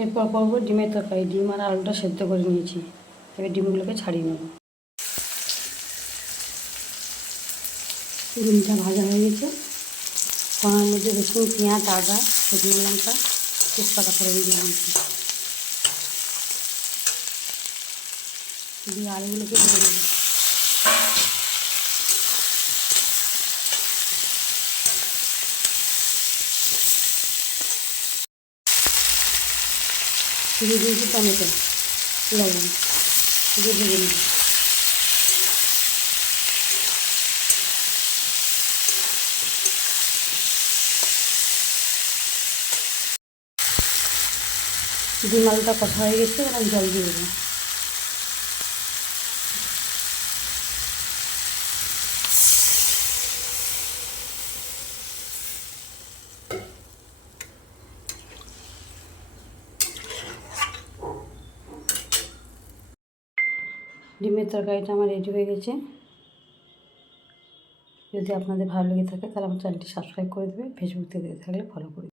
এরপর করবো ডিমের তরকারি। ডিম আর আলুটা সেদ্ধ করে নিয়েছি, এবার ডিমগুলোকে ছাড়িয়ে নেব। ডিমটা ভাজা হয়ে গেছে। কড়ার মধ্যে রসুন, পেঁয়াজ, আদা, শুকনো লঙ্কা, তেজপাতা করে দিয়ে দিয়েছি। দিয়ে আলুগুলোকে দিয়ে দেবো। দিয়ে দিয়েছি টমেটো, লবণ দিয়ে ভেজে নেব। ডিম আলুটা কষা হয়ে গেছে, এবার আমি জল দিয়ে দেবো। ডিমের তরকারিটা আমার রেডি হয়ে গেছে। যদি আপনাদের ভালো লেগে থাকে তাহলে আমার চ্যানেলটি সাবস্ক্রাইব করে দেবে, ফেসবুক থেকে দেখে থাকলে ফলো করে দেবে।